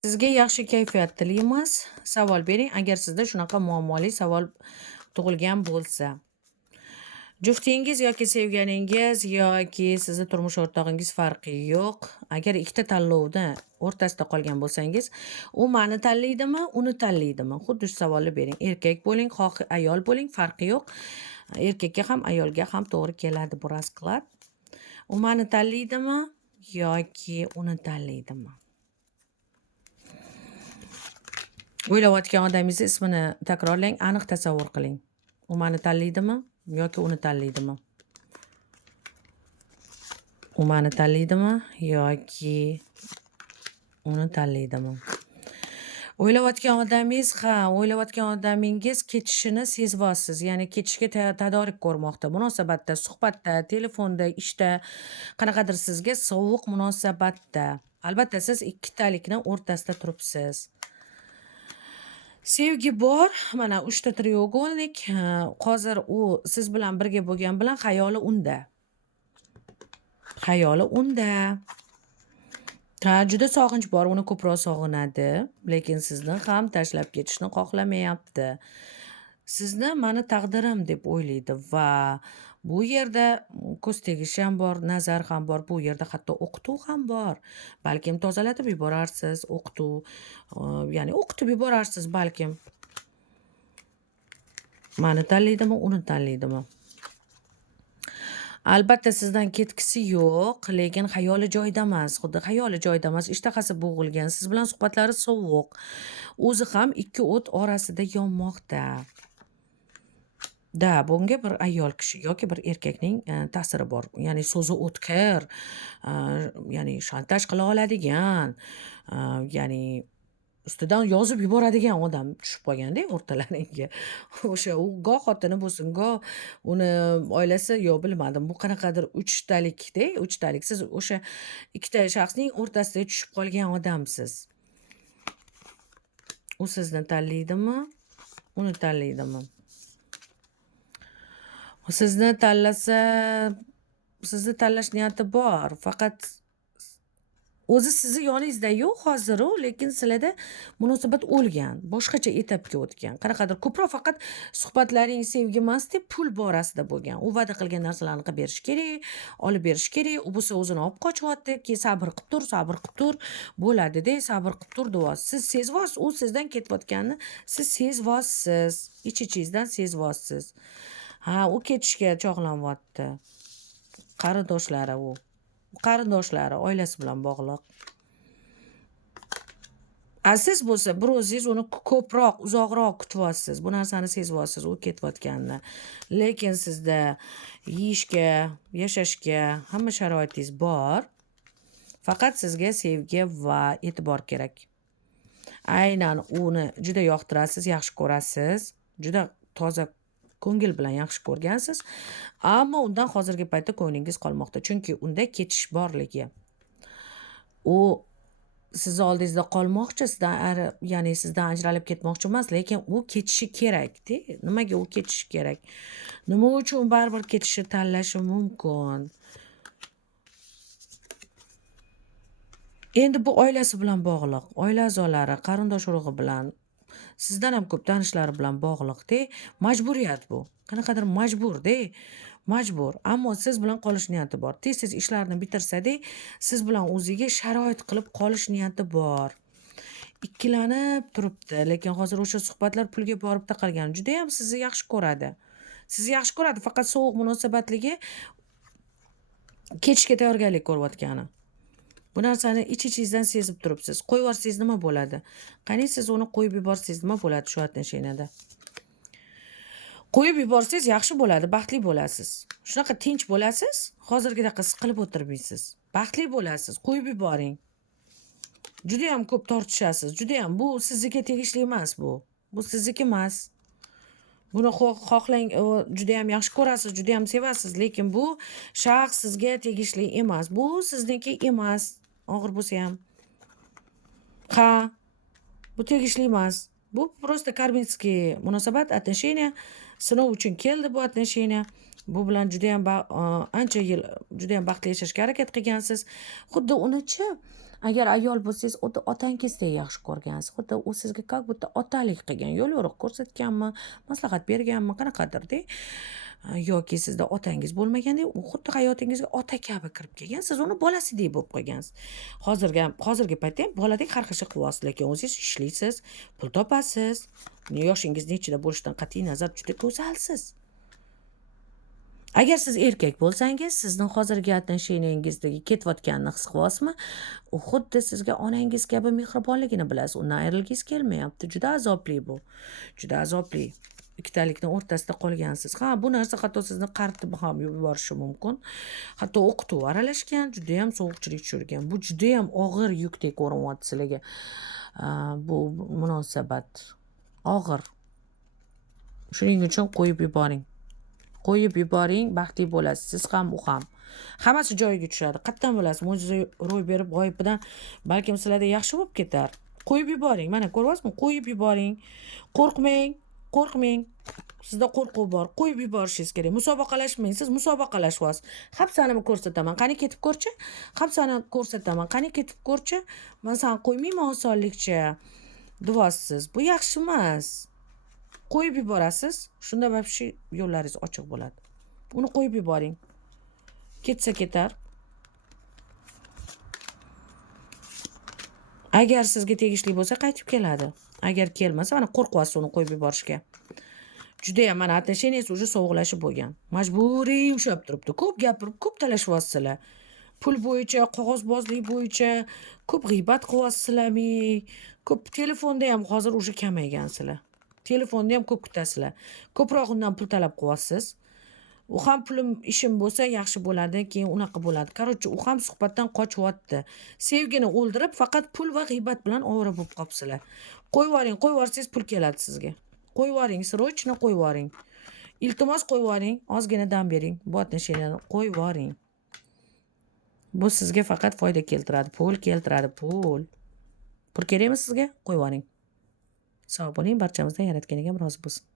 Sizga yaxshi kayfiyat tilaymiz. Savol bering, agar sizda shunaqa muammoli savol tug'ilgan bo'lsa. Juftingiz yoki sevganingiz yoki sizni turmush o'rtog'ingiz farqi yo'q. Agar ikkita tanlovda o'rtasida qolgan bo'lsangiz, u mani tanlaydimi, uni tanlaydimi? Xuddi shu savolni bering. Erkak bo'ling, xoh ayol bo'ling, farqi yo'q. Erkakka ham, ayolga ham to'g'ri keladi bu rasqlat. U mani tanlaydimi yoki uni tanlaydimi? O'ylayotgan odamingiz ismini takrorlang, aniq tasavvur qiling. U mani tanlaydimi yoki uni tanlaydimi? U mani tanlaydimi yoki uni tanlaydimi? O'ylayotgan odamingiz, o'ylayotgan odamingiz ketishini sezyapsiz. Ya'ni ketishga tadorik ko'rmoqda. Munosabatda, suhbatda, telefonda, ishda, qanaqadir sizga sovuq munosabatda. Albatta, siz ikkitalikni o'rtasida turibsiz. Sevgi bor, mana 3 ta treугольник. Hozir u siz bilan birga bo'lgan bilan xayoli unda. Xayoli unda. Juda sog'inch bor, uni ko'proq sog'inadi, lekin sizni ham tashlab ketishni xohlamayapti. Sizni mani taqdirim deb o'ylaydi va bu yerda ko'z tegishi ham bor, nazar ham bor, bu yerda hatto o'qituv ham bor. Balkim tozalatib yuborarsiz, o'qituv, ya'ni o'qitib yuborarsiz balkim. Mani tanlaydimi, uni tanlaydimi? Albatta sizdan ketgisi yo'q, lekin xayoli joyida emas. Xuddi xayoli joyida emas, ishtahasi bo'g'ilgan, siz bilan suhbatlari sovuq. O'zi ham ikki o't orasida yonmoqda. Bunga bir ayol kishi yoki bir erkakning ta'siri bor. Ya'ni so'zi o'tkir, ya'ni shantaj qila oladigan, ya'ni ustidan yozib yuboradigan odam tushib qolganda o'rtalaringga. O'sha u goh xotini bo'lsin, goh uni oilasi, yo bilmadim, bu qanaqadir uchtalikda, uchtalik. Siz o'sha ikkita shaxsning o'rtasida tushib qolgan odamsiz. U sizni tanlaydimi, uni tanlaydimi? Sizni tanlasa, sizni tanlash niyati bor, faqat o'zi sizni yoningizda yo'q hozir u, lekin sizlarda munosabat o'lgan, boshqacha etapga o'tgan. Qanaqadir ko'proq faqat suhbatlaring sevgi emasda, pul borasida bo'lgan. U va'da qilgan narsalarni qilib berish kerak, olib berish kerak. U bo'lsa o'zini olib qochyapti, keyin sabr qilib tur, bo'ladi-da, sabr qilib tur deyapsiz. Siz sezyapsiz, u sizdan ketayotganini siz sezyapsiz. Ich-ichingizdan sezyapsiz. U ketishga chog'lanyapti. Qarindoshlari u. Qarindoshlari, oilasi bilan bog'liq. Siz bo'lsa bir o'zingiz uni ko'proq, uzoqroq kutyapsiz. Bu narsani sezyapsiz, u ketayotganini. Lekin sizda yeyishga, yashashga hamma sharoitingiz bor. Faqat sizga sevgi va e'tibor kerak. Aynan uni juda yoqtirasiz, yaxshi ko'rasiz. Juda toza ko'ngil bilan yaxshi ko'rgansiz, ammo undan hozirgi paytda ko'nglingiz qolmoqda. Chunki unda ketish borligi. U sizni oldingizda qolmoqchi, ya'ni sizdan ajralib ketmoqchi emas, lekin u ketishi kerak-da. Nimaga u ketishi kerak? Nima uchun baribir ketishni tanlashi mumkin? Endi bu oilasi bilan bog'liq, oila a'zolari, qarindosh urug'i bilan, sizdan ham ko'p tanishlari bilan bog'liq-da. Majburiyat bu. Qanaqadir majbur-da. Majbur. Ammo siz bilan qolish niyati bor. Tez-tez ishlarni bitirsa-da, siz bilan o'ziga sharoit qilib qolish niyati bor. Ikkilanib turibdi, lekin hozir o'sha suhbatlar pulga borib taqalgan. Juda ham sizni yaxshi ko'radi. Sizni yaxshi ko'radi, faqat sovuq munosabatligi ketishga tayyorgarlik ko'rayotgani. Bu narsani ich-ichingizdan sezib turibsiz. Qo'yib yuborsangiz nima bo'ladi? Qani siz uni qo'yib yuborsangiz nima bo'ladi shu отношенияda? Qo'yib yuborsangiz yaxshi bo'ladi, baxtli bo'lasiz. Shunaqa tinch bo'lasiz, hozirgidaqa siqilib o'tirmaysiz. Baxtli bo'lasiz, qo'yib yuboring. Juda ham ko'p tortishasiz, juda ham bu sizga tegishli emas bu. Bu sizniki emas. Buni xohlang, juda ham yaxshi ko'rasiz, juda ham sevasiz, lekin bu shaxs sizga tegishli emas. Bu sizniki emas. Og'ir bo'lsa ham. Bu tegishli emas. Bu просто karminskiy munosabat, отношения. Sinov uchun keldi bu отношения. Bu bilan juda ham ancha yil juda ham baxtli yashashga harakat qilgansiz. Xuddi uni-chi Agar ayol bo'lsangiz, xuddi otangizdek yaxshi ko'rgansiz. Xuddi u sizga как будто otalik qilgan, yo'l yo'riq ko'rsatganmi, maslahat berganmi, qanaqadir-da. Yoki sizda otangiz bo'lmagandek, u xuddi hayotingizga ota kabi kirib kelgan. Siz uni bolasidek bo'lib qolgansiz. Hozirgi paytda ham boladek har xil qilyapsiz, lekin o'zingiz ishlaysiz, pul topasiz. Yoshingiz nechida bo'lishidan qat'iy nazar juda go'zalsiz. Agar siz erkak bo'lsangiz, sizning hozirgi отношениyangizdagi ketayotganini his qilyapsizmi? U xuddi sizga onangiz kabi mehribonligini bilasiz. Undan ayrilgingiz kelmayapti. Juda azobli bu. Juda azobli. Ikkitalikni o'rtasida qolgansiz. Ha, bu narsa hatto sizni qaritib ham yuborishi mumkin. Hatto o'qituv aralashgan, juda ham sovuqchilik tushirgan. Bu juda ham og'ir yukdek ko'rinyapti sizlarga. Bu munosabat og'ir. Shuning uchun qo'yib yuboring. Qo'yib yuboring, baxtli bo'lasiz. Siz ham, u ham. Hammasi joyiga tushadi. Qayerdan bilasiz? Mo'jiza ro'y berib g'oyibidan balkim sizlarda yaxshi bo'lib ketar. Qo'yib yuboring. Mana ko'ryapsizmi? Qo'yib yuboring. Qo'rqmang, qo'rqmang. Sizda qo'rquv bor. Qo'yib yuborishingiz kerak. Musobaqalashmang. Siz musobaqalashyapsiz. Hapsanimi ko'rsataman. Qani ketib ko'rchi? Hapsani ko'rsataman. Qani ketib ko'rchi? Men seni qo'ymayman osonlikcha. Deyapsiz. Bu yaxshi emas. Qo'yib yuborasiz, shunda вообще yo'llaringiz ochiq bo'ladi. Uni qo'yib yuboring. Ketsa ketar. Agar sizga tegishli bo'lsa qaytib keladi. Agar kelmasa, mana qo'rqyapsiz uni qo'yib yuborishga. Juda ham mana отношениyangiz уже sovuqlashib bo'lgan. Majburiy ushlab turibdi. Ko'p gapirib, ko'p talashyapsizlar. Pul bo'yicha, qog'ozbozlik bo'yicha ko'p g'iybat qilyapsizlarmi? Ko'p telefonda ham hozir уже kamaygansizlar. Telefonda ham ko'p kutasizlar. Ko'proq undan pul talab qilyapsiz. U ham pulim ishim bo'lsa yaxshi bo'ladi, keyin unaqa bo'ladi. Qarochi, u ham suhbatdan qochyapti. Sevgini o'ldirib, faqat pul va g'iybat bilan ovora bo'lib qolibsizlar. Qo'yvoring, qo'yvorsangiz pul keladi sizga. Qo'yvoring, srochni qo'yvoring. Iltimos qo'yvoring, ozgina dam bering. Bu отношениyani qo'yvoring. Bu sizga faqat foyda keltiradi, pul keltiradi, pul. Pul kerakmi sizga? Qo'yvoring. Sog' bo'ling, barchamizdan Yaratganiga rozi bo'lsin.